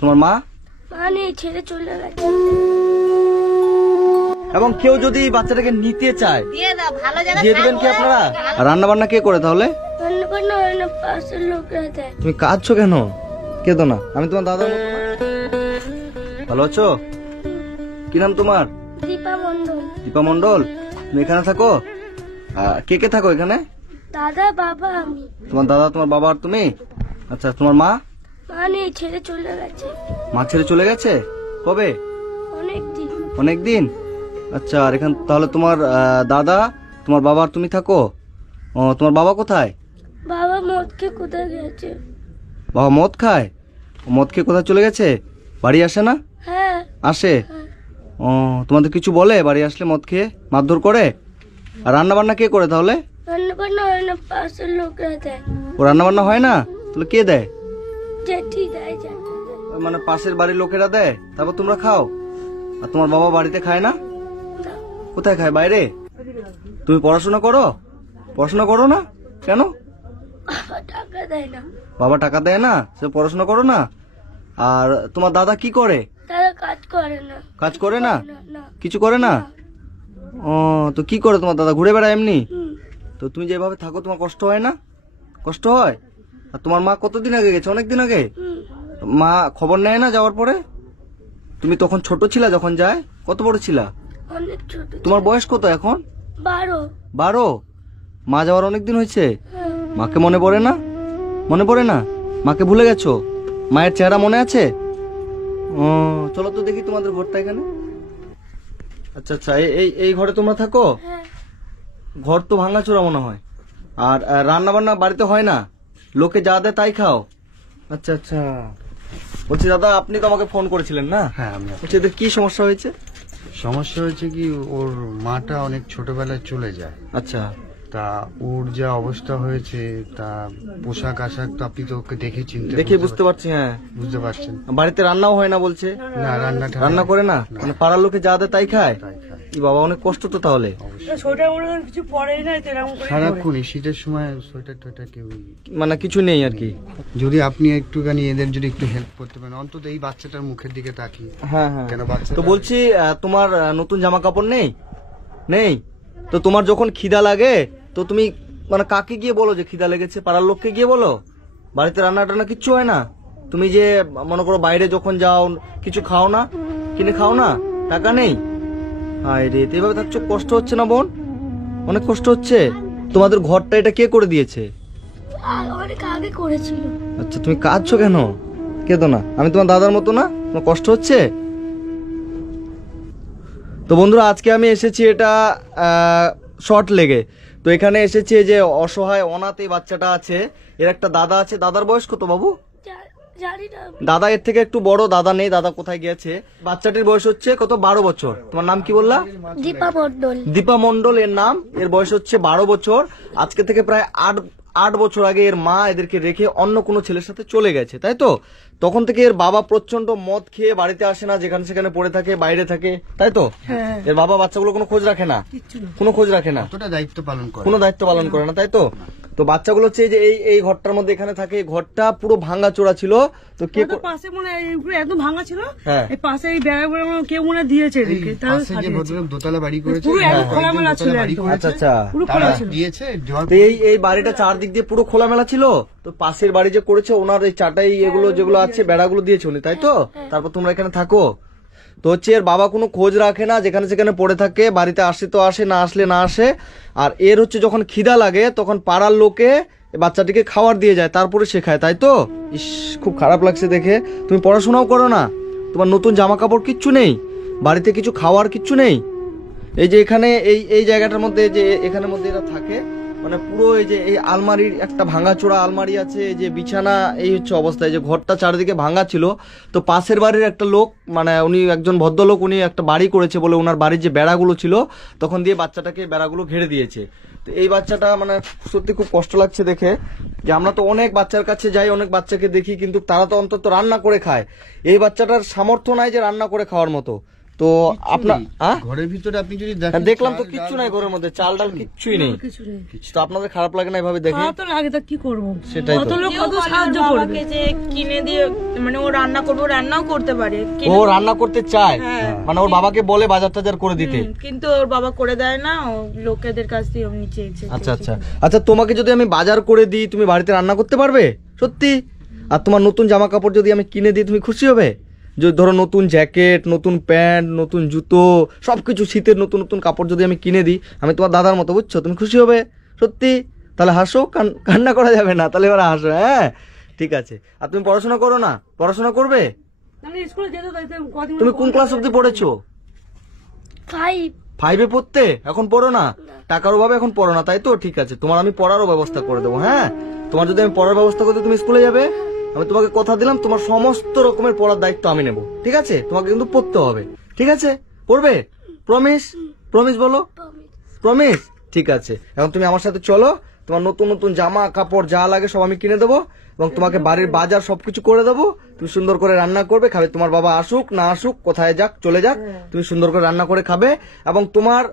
তোমার মা নেই, ছেড়ে চলে গেছে। এবং কেউ যদি বাচ্চাটাকে নিতে চায় দিয়ে দিবেন কি আপনারা? রান্না বান্না কে করে তাহলে? রান্না হয় না, পাশের লোকরা দেয়। তুমি কাঁদছো কেন? কেঁদো না, আমি তোমার দাদার মতো না। ভালো আছো? কি নাম তোমার? দীপা মন্ডল। দীপা মন্ডল। তুমি এখানে থাকো? কে কে থাকো এখানে? দাদা, বাবা, আমি। তোমার দাদা, তোমার বাবা আর তুমি? আচ্ছা, তোমার মা? নেই, ছেড়ে চলে গেছে। মা ছেড়ে চলে গেছে? কবে? অনেকদিন। অনেকদিন। আচ্ছা, আর এখান তাহলে তোমার দাদা, তোমার বাবা আর তুমি থাকো? ও, তোমার বাবা কোথায়? বাবা মদ খেয়ে কোথায় গেছে? বাবা মদ খায়? মদ খেয়ে কোথায় চলে গেছে? বাড়ি আসে না? হ্যাঁ, আসে। ও, তোমাদের কিছু বলে বাড়ি আসলে মদ খেয়ে মারধর করে? আর রান্না বান্না কে করে তাহলে? রান্না হয় না, পাশের লোকরা দেয়। ও, রান্না বান্না হয় না? তাহলে কে দেয়? জেঠি দেয়, জেঠি দেয়। মানে পাশের বাড়ির লোকেরা দেয়, তারপর তোমরা খাও? আর তোমার বাবা বাড়িতে খায় না? কোথায় খায়? বাইরে? তুমি পড়াশোনা করো? পড়াশোনা করো না কেন? বাবা টাকা দেয় না। বাবা টাকা দেয় না, সে পড়াশোনা করো না? আর তোমার দাদা কি করে? তারা কাজ করে না। কাজ করে না? না। কিছু করে না? ও, তো কি করে তোমার দাদা? ঘুরে বেড়ায় এমনি? হুম। তো তুমি যেভাবে থাকো তোমার কষ্ট হয় না? কষ্ট হয়? আর তোমার মা কতদিন আগে গেছে? অনেকদিন আগে? হুম। মা খবর নেয় না যাওয়ার পরে? তুমি তখন ছোট ছিলা যখন যায়? কত বড় ছিলা? অনেক ছোট। তোমার বয়স কত এখন? 12। 12? মা যাওয়ার অনেকদিন হয়েছে? হ্যাঁ। মাকে মনে পড়ে না? মনে পড়ে না? মাকে ভুলে গেছো? মায়ের চেহারা মনে আছে? ও, চলো তো দেখি তোমাদের ঘরটা এখানে। আচ্ছা আচ্ছা, এই ঘরে তোমরা থাকো? হ্যাঁ। ঘর তো ভাঙাচোরা মনে হয়। আর রান্না বান্না বাড়িতে হয় না? লোকে যা দেয় তাই খাও? আচ্ছা আচ্ছা। বলছি দাদা, আপনি তো আমাকে ফোন করেছিলেন না? হ্যাঁ, আমি। বলছি এদের কি সমস্যা হয়েছে? সমস্যা হয়েছে কি, ওর মাটা অনেক ছোটবেলায় চলে যায়। আচ্ছা। তা ওর যা অবস্থা হয়েছে, তা পোশাক আশাক তো আপনি তো ওকে দেখেছেন, দেখে বুঝতে পারছি। হ্যাঁ, বুঝতে পারছেন। বাড়িতে রান্নাও হয় না বলছে? না, রান্না করে না, মানে পাড়ার লোকে যা দেয় তাই খায়? কি বাবা, অনেক কষ্ট তো তাহলে। কিছু পড়েই না, সারাক্ষণ এই শীতের সময় সোয়েটার টোয়েটার কেউ, মানে কিছু নেই আর কি। যদি আপনি একটুখানি এদের যদি একটু হেল্প করতে পারেন, অন্তত এই বাচ্চাটার মুখের দিকে তাকিয়ে। হ্যাঁ হ্যাঁ। কেন বাচ্চা তো বলছি, তোমার নতুন জামা কাপড় নেই? নেই তো তোমার যখন খিদা লাগে তো তুমি মানে কাকে গিয়ে বলো যে খিদা লেগেছে? পাড়ার লোককে গিয়ে বলো? বাড়িতে রান্না টান্না কিচ্ছু হয় না? তুমি যে মনে করো বাইরে যখন যাও কিছু খাও না, কিনে খাও না? টাকা নেই? হায় রে, তো এভাবে থাকছো, কষ্ট হচ্ছে না বোন? অনেক কষ্ট হচ্ছে। তোমাদের ঘরটা এটা কে করে দিয়েছে? অনেক আগে করেছিল। আচ্ছা, তুমি কাঁদছো কেন? কেঁদো না, আমি তোমার দাদার মতো না? তোমার কষ্ট হচ্ছে? তো বন্ধুরা, আজকে আমি এসেছি এটা শর্ট লেগে। তো এখানে এসেছি যে অসহায় অনাথ এই বাচ্চাটা আছে, এর একটা দাদা আছে। দাদার বয়স কত বাবু? জানি না। দাদা এর থেকে একটু বড়, দাদা নেই, দাদা কোথায় গিয়েছে। বাচ্চাটির বয়স হচ্ছে কত? 12 বছর। তোমার নাম কি বললা? দীপা মন্ডল। দীপা মন্ডল এর নাম। এর বয়স হচ্ছে 12 বছর। আজকে থেকে প্রায় 8 বছর আগে এর মা এদেরকে রেখে অন্য কোনো ছেলের সাথে চলে গেছে, তাই তো? তখন থেকে এর বাবা প্রচন্ড মদ খেয়ে বাড়িতে আসে না, যেখানে সেখানে পড়ে থাকে, বাইরে থাকে, তাই তো? এর বাবা বাচ্চাগুলো কোনো খোঁজ রাখে না, কোনো খোঁজ রাখে না, কতটা দায়িত্ব পালন করে, কোনো দায়িত্ব পালন করে না, তাই তো? তো বাচ্চাগুলো হচ্ছে যে এই ঘরটার মধ্যে এখানে থাকে। এই ঘরটা পুরো ভাঙা চোরা ছিল। তো কে পাশে মনে হয় একদম ভাঙা ছিল। হ্যাঁ, এই পাশে এই বেড়া কেউ মনে দিয়েছে এদিকে, তাহলে পাশে যে ভদ্রলোক দোতলা বাড়ি করেছে, পুরো একদম খোলামেলা ছিল একদম। আচ্ছা আচ্ছা, পুরো তারা খোলা ছিল। দিয়েছে। তো এই বাড়িটা চারদিক দিয়ে পুরো খোলামেলা ছিল। তো পাশের বাড়ি যে করেছে ওনার এই চাটাই এগুলো যেগুলো আছে বেড়াগুলো দিয়েছে উনি, তাই তো? তারপর তোমরা এখানে থাকো। তো হচ্ছে এর বাবা কোনো খোঁজ রাখে না, যেখানে সেখানে পড়ে থাকে, বাড়িতে আসে তো আসে, না আসলে না আসে। আর এর হচ্ছে যখন খিদা লাগে তখন পাড়ার লোকে বাচ্চাটিকে খাবার দিয়ে যায়, তারপরে সে খায়, তাই তো? ইস, খুব খারাপ লাগছে দেখে। তুমি পড়াশোনাও করো না, তোমার নতুন জামা কাপড় কিচ্ছু নেই, বাড়িতে কিছু খাওয়ার কিচ্ছু নেই। এই যে এখানে এই জায়গাটার মধ্যে যে এখানের মধ্যে এরা থাকে, মানে পুরো এই যে এই আলমারির একটা ভাঙাচোরা আলমারি আছে, এই যে বিছানা, এই হচ্ছে অবস্থা। এই যে ঘরটা চারিদিকে ভাঙা ছিল। তো পাশের বাড়ির একটা লোক, মানে উনি একজন ভদ্রলোক, উনি একটা বাড়ি করেছে বলে ওনার বাড়ির যে বেড়াগুলো ছিল তখন দিয়ে বাচ্চাটাকে বেড়াগুলো ঘিরে দিয়েছে। তো এই বাচ্চাটা মানে সত্যি খুব কষ্ট লাগছে দেখে, যে আমরা তো অনেক বাচ্চার কাছে যাই, অনেক বাচ্চাকে দেখি, কিন্তু তারা তো অন্তত রান্না করে খায়। এই বাচ্চাটার সামর্থ্য নাই যে রান্না করে খাওয়ার মতো। তো আপনার ঘরের ভিতরে আপনি যদি দেখলাম তো কিচ্ছু নাই ঘরের মধ্যে, চাল ডাল কিচ্ছুই নেই। কিছু নেই। তো আপনাদের খারাপ লাগে না এভাবে দেখে? খাওয়া তো লাগে, তা কি করবো? সেটাই তো। কত লোক কত সাহায্য করবে। বাবাকে যে কিনে দিয়ে মানে ও রান্না করবো, রান্নাও করতে পারে ও রান্না করতে চায়, মানে ওর বাবাকে বলে বাজার টাজার করে দিতে। কিন্তু ওর বাবা করে দেয় না, ও লোকেদের কাছ থেকে এমনি চেয়েছে। আচ্ছা আচ্ছা আচ্ছা, তোমাকে যদি আমি বাজার করে দিই তুমি বাড়িতে রান্না করতে পারবে সত্যি? আর তোমার নতুন জামা কাপড় যদি আমি কিনে দিই তুমি খুশি হবে? যদি ধরো নতুন জ্যাকেট, নতুন প্যান্ট, নতুন জুতো, সবকিছু শীতের নতুন নতুন কাপড় যদি আমি কিনে দিই, আমি তোমার দাদার মতো, বুঝছো? তুমি খুশি হবে সত্যি? তাহলে হাসো, কান্না করা যাবে না, তাহলে এবার হাসো। হ্যাঁ ঠিক আছে। আর তুমি পড়াশোনা করো না? পড়াশোনা করবে? আমি স্কুলে যেতে চাইতে কদিন তুমি কোন ক্লাস অবধি পড়েছো? 5 5-এ পড়তে? এখন পড়ো না? টাকার অভাবে এখন পড়ো না, তাই তো? ঠিক আছে, তোমার আমি পড়ারও ব্যবস্থা করে দেবো। হ্যাঁ, তোমার যদি আমি পড়ার ব্যবস্থা করতে তুমি স্কুলে যাবে, আমি তোমাকে কথা দিলাম তোমার সমস্ত রকমের পড়ার দায়িত্ব আমি নেব। ঠিক আছে? তোমাকে কিন্তু পড়তে হবে। ঠিক আছে? পড়বে? প্রমিস? প্রমিস বলো। প্রমিস? ঠিক আছে। এখন তুমি আমার সাথে চলো, তোমার নতুন নতুন জামা কাপড় যা লাগে সব আমি কিনে দেবো এবং তোমাকে বাড়ির বাজার সবকিছু করে দেবো। তুমি সুন্দর করে রান্না করবে, খাবে। তোমার বাবা আসুক না আসুক, কোথায় যাক চলে যাক, তুমি সুন্দর করে রান্না করে খাবে এবং তোমার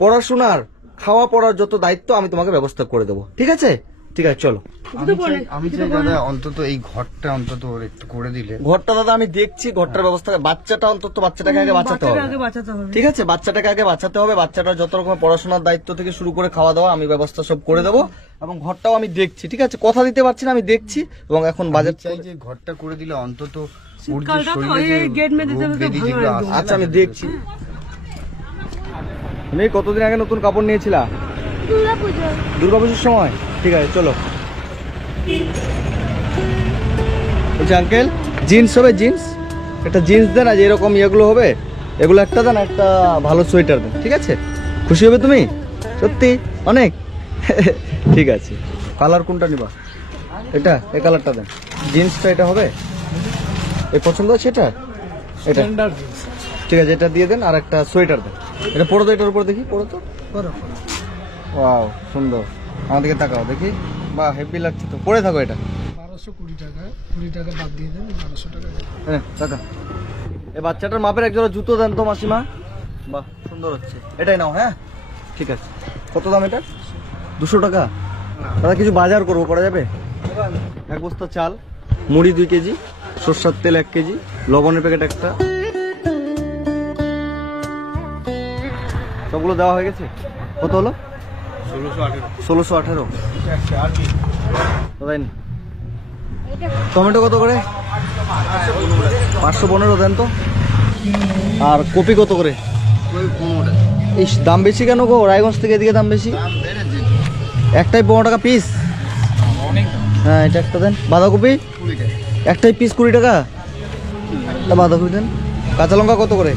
পড়াশোনার খাওয়া পড়ার যত দায়িত্ব আমি তোমাকে ব্যবস্থা করে দেবো। ঠিক আছে? ঠিক আছে, চলো। আমি চাই দাদা অন্তত এই ঘরটা অন্তত ওর একটু করে দিলে। ঘরটা দাদা আমি দেখছি, ঘরটার ব্যবস্থা। বাচ্চাটা অন্তত বাচ্চাটাকে আগে বাঁচাতে হবে। আগে বাঁচাতে হবে। ঠিক আছে, বাচ্চাটাকে আগে বাঁচাতে হবে। বাচ্চাটার যত রকমের পড়াশোনার দায়িত্ব থেকে শুরু করে খাওয়া দাওয়া আমি ব্যবস্থা সব করে দেবো এবং ঘরটাও আমি দেখছি। ঠিক আছে? কথা দিতে পারছি না, আমি দেখছি এবং এখন বাজেট চাই যে ঘরটা করে দিলে অন্তত ওর যে শীতকালটা তো শরীরে এই যে গেট মেরে দিতে রোগ হবে, ব্যাধি ভালো যেগুলো একদম। আসছে আচ্ছা না, আমি দেখছি। তুমি কতদিন আগে নতুন কাপড় নিয়েছিলা? দুর্গাপুজো। দুর্গাপুজোর সময়? ঠিক আছে, চলো। বলছি আঙ্কেল, জিন্স হবে? জিন্স একটা জিন্স দেন, আর এরকম ইয়েগুলো হবে, এগুলো একটা দেন, একটা ভালো সোয়েটার দেন। ঠিক আছে? খুশি হবে তুমি সত্যি অনেক? ঠিক আছে। কালার কোনটা নিবা? এটা, এই কালারটা দেন। জিন্সটা এটা হবে? এই পছন্দ আছে এটা? এটা ঠিক আছে, এটা দিয়ে দেন আর একটা সোয়েটার দেন। এটা পরো তো, এটার উপর দেখি, পরো তো। ওয়াও, সুন্দর। আমার দিকে তাকাও দেখি। বাহ, হেভি লাগছে তো। পরে থাকো এটা। 1220 টাকা, 20 টাকা বাদ দিয়ে দেন, 1200 টাকা। হ্যাঁ টাকা। এই বাচ্চাটার মাপের এক জোড়া জুতো দেন তো মাসিমা। বাহ, সুন্দর হচ্ছে। এটাই নাও। হ্যাঁ ঠিক আছে। কত দাম এটা? 200 টাকা। দাদা কিছু বাজার করবো, করা যাবে? এক বস্তা চাল, মুড়ি 2 কেজি, সরষের তেল 1 কেজি, লবণের প্যাকেট একটা। সবগুলো দেওয়া হয়ে গেছে। কত হলো? 1618। দাদা নিন। টমেটো কত করে? 515 দেন তো। আর কপি কত করে? ইস, দাম বেশি কেন গো? রায়গঞ্জ থেকে এদিকে দাম বেশি। একটাই 15 টাকা পিস? হ্যাঁ, এটা একটা দেন। বাঁধাকপি একটাই পিস 20 টাকা। একটা বাঁধাকপি দেন। কাঁচা লঙ্কা কত করে?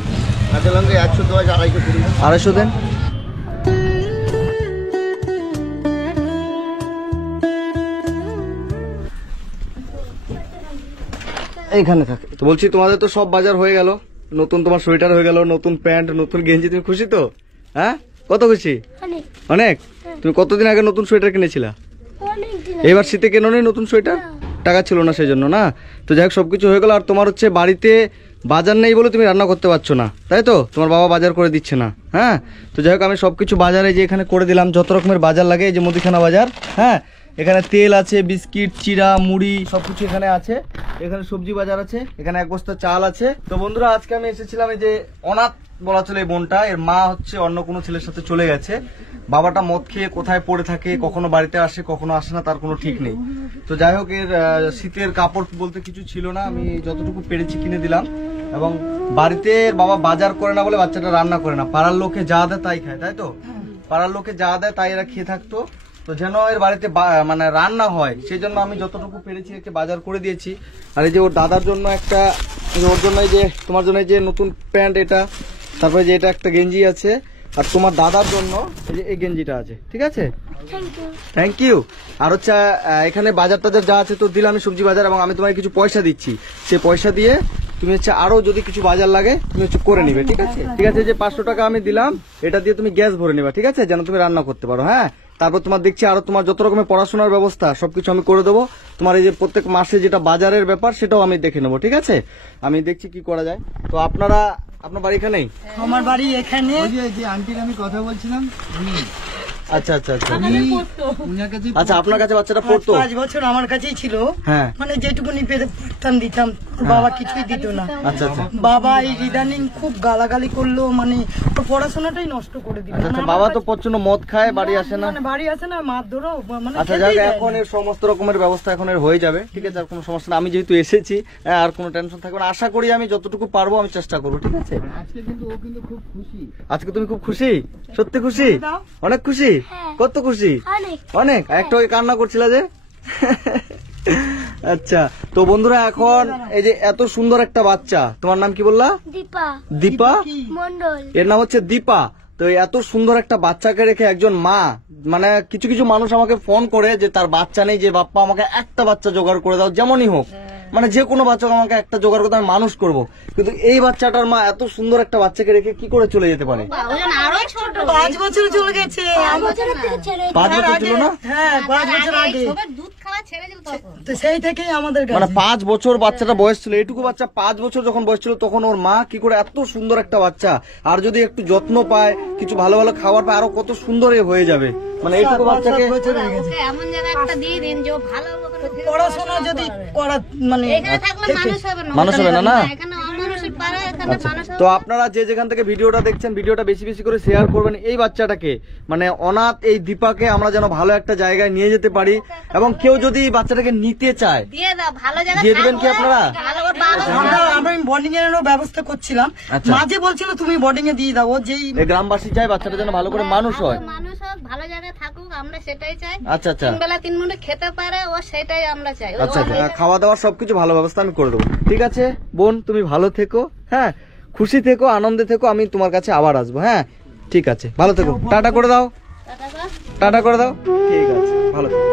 কাঁচা লঙ্কা 110, 250। 250 দেন। এইখানে থাকে। তো বলছি তোমাদের তো সব বাজার হয়ে গেল, নতুন তোমার সোয়েটার হয়ে গেল, নতুন প্যান্ট, নতুন গেঞ্জি। তুমি খুশি তো? হ্যাঁ, কত খুশি? অনেক অনেক। তুমি কতদিন আগে নতুন সোয়েটার কিনেছিলা? অনেক দিন। এবার শীতে কেন নেই নতুন সোয়েটার? টাকা ছিল না সেই জন্য না? তো যাই হোক, সবকিছু হয়ে গেল। আর তোমার হচ্ছে বাড়িতে বাজার নেই বলে তুমি রান্না করতে পারছো না, তাই তো? তোমার বাবা বাজার করে দিচ্ছে না। হ্যাঁ, তো যাই হোক, আমি সবকিছু বাজারে যে এখানে করে দিলাম, যত রকমের বাজার লাগে, এই যে মুদিখানা বাজার। হ্যাঁ, এখানে তেল আছে, বিস্কিট, চিড়া, মুড়ি সবকিছু এখানে আছে। এখানে সবজি বাজার আছে, এখানে এক বস্তা চাল আছে। তো বন্ধুরা, আজকে আমি এসেছিলাম এই যে অনাথ বলা চলে এই বোনটা, এর মা হচ্ছে অন্য কোনো ছেলের সাথে চলে গেছে। বাবাটা মদ খেয়ে কোথায় পড়ে থাকে, কখনো বাড়িতে আসে কখনো আসে না, তার কোনো ঠিক নেই। তো যাই হোক, এর শীতের কাপড় বলতে কিছু ছিল না, আমি যতটুকু পেরেছি কিনে দিলাম। এবং বাড়িতে বাবা বাজার করে না বলে বাচ্চাটা রান্না করে না, পাড়ার লোকে যা দেয় তাই খায়, তাই তো? পাড়ার লোকে যা দেয় তাই এরা খেয়ে থাকতো। তো যেন এর বাড়িতে মানে রান্না হয়, সেই জন্য আমি যতটুকু পেরেছি একে বাজার করে দিয়েছি। আর এই যে ওর দাদার জন্য একটা, ওর জন্য এই যে তোমার জন্য এই যে নতুন প্যান্ট এটা, তারপরে যে এটা একটা গেঞ্জি আছে, আর তোমার দাদার জন্য এই যে এই গেঞ্জিটা আছে। ঠিক আছে, থ্যাংক ইউ। আর হচ্ছে এখানে বাজার টাজার যা আছে তো দিলাম, আমি সবজি বাজার, এবং আমি তোমাকে কিছু পয়সা দিচ্ছি। সেই পয়সা দিয়ে তুমি হচ্ছে আরো যদি কিছু বাজার লাগে তুমি হচ্ছে করে নিবে, ঠিক আছে? ঠিক আছে, যে 500 টাকা আমি দিলাম, এটা দিয়ে তুমি গ্যাস ভরে নিবা, ঠিক আছে? যেন তুমি রান্না করতে পারো। হ্যাঁ, তারপর তোমার দেখছি আরো তোমার যত রকমের পড়াশোনার ব্যবস্থা সবকিছু আমি করে দেবো। তোমার এই যে প্রত্যেক মাসে যেটা বাজারের ব্যাপার সেটাও আমি দেখে নেবো, ঠিক আছে? আমি দেখছি কি করা যায়। তো আপনার বাড়ি এখানেই? আমার বাড়ি এখানে। ওই যে আন্টির আমি কথা বলছিলাম, আচ্ছা আচ্ছা আচ্ছা উনার কাছে আচ্ছা, আপনার কাছে বাচ্চাটা পড়তো? 5 বছর আমার কাছেই ছিল। হ্যাঁ। মানে যেটুকুনি পড়তাম দিতাম, ওর বাবা কিছুই দিত না। আচ্ছা আচ্ছা বাবা এই ইদানিং খুব গালাগালি করলো, মানে ওর পড়াশোনাটাই নষ্ট করে দিল। আচ্ছা, বাবা তো প্রচন্ড মদ খায়, বাড়ি আসে না? মানে বাড়ি আসে না, মারধরও মানে আচ্ছা, যাক, এখন এর সমস্ত রকমের ব্যবস্থা এখন এর হয়ে যাবে, ঠিক আছে? আর কোনো সমস্যা না, আমি যেহেতু এসেছি, আর কোনো টেনশন থাকবে না। আশা করি আমি যতটুকু পারবো আমি চেষ্টা করবো, ঠিক আছে? আজকে কিন্তু ও কিন্তু খুব খুশি। আজকে তুমি খুব খুশি? সত্যি খুশি? অনেক খুশি? কত খুশি? অনেক। অনেক? একটু আগে কান্না করছিল যে। আচ্ছা, তো বন্ধুরা, এখন এই যে এত সুন্দর একটা বাচ্চা, তোমার নাম কি বললা? দীপা দীপা মন্ডল। এর নাম হচ্ছে দীপা। তো এই এত সুন্দর একটা বাচ্চাকে রেখে একজন মা, মানে কিছু কিছু মানুষ আমাকে ফোন করে যে তার বাচ্চা নেই, যে বাপ্পা আমাকে একটা বাচ্চা জোগাড় করে দাও, যেমনই হোক, মানে যে কোনো বাচ্চাকে আমাকে একটা জোগাড় করতে আমি মানুষ করব। কিন্তু এই বাচ্চাটার মা এত সুন্দর একটা বাচ্চাকে রেখে কি করে চলে যেতে পারে? 5 বছর চলে গেছে। 5 বছরের থেকে ছেড়ে 5 বছর ছিল না? হ্যাঁ, 5 বছর আগে। তো সেই থেকেই আমাদের মানে কাছে। 5 বছর বাচ্চাটা বয়স ছিল, এইটুকু বাচ্চা 5 বছর যখন বয়স ছিল তখন ওর মা কি করে এত সুন্দর একটা বাচ্চা, আর যদি একটু যত্ন পায়, কিছু ভালো ভালো খাবার পায়, আরো কত সুন্দর এ হয়ে যাবে। মানে এইটুকু বাচ্চাকে 7 বছর হয়ে গেছে। এমন জায়গায় একটা দিয়ে দিন যে ও ভালো পড়াশোনা যদি করা মানে এখানে থাকলে মানুষ হবে না, মানুষ হবে না, না? এখানে অমানুষের পাড়া, এখানে আচ্ছা, মানুষ হবে তো আপনারা যে যেখান থেকে ভিডিওটা দেখছেন, ভিডিওটা বেশি বেশি করে শেয়ার করবেন। এই বাচ্চাটাকে, মানে অনাথ এই দীপাকে আমরা যেন ভালো একটা জায়গায় নিয়ে যেতে পারি, এবং কেউ যদি এই বাচ্চাটাকে নিতে চায় দিয়ে দাও, ভালো জায়গায় দিয়ে দিবেন কি আপনারা? ভালো ওর বাবা আমরা বোর্ডিং এর ব্যবস্থা করছিলাম। আচ্ছা। মাঝে বলছিল তুমি বোর্ডিং এ দিয়ে দাও, ও যেই এই গ্রামবাসী চায় বাচ্চাটা যেন ভালো করে মানুষ হয়। মানুষ হোক, ভালো জায়গায় থাকুক, আমরা সেটাই চাই। আচ্ছা আচ্ছা 3 বেলা 3 মুঠো খেতে পারে, ও সেটাই আমরা চাই। আচ্ছা আচ্ছা, খাওয়া দাওয়ার সবকিছু ভালো ব্যবস্থা আমি করে দেবো, ঠিক আছে? বোন, তুমি ভালো থেকো, হ্যাঁ, খুশি থেকো, আনন্দে থেকো, আমি তোমার কাছে আবার আসবো। হ্যাঁ, ঠিক আছে, ভালো থেকো, টাটা করে দাও, টাটা করে দাও, ঠিক আছে, ভালো থেকো।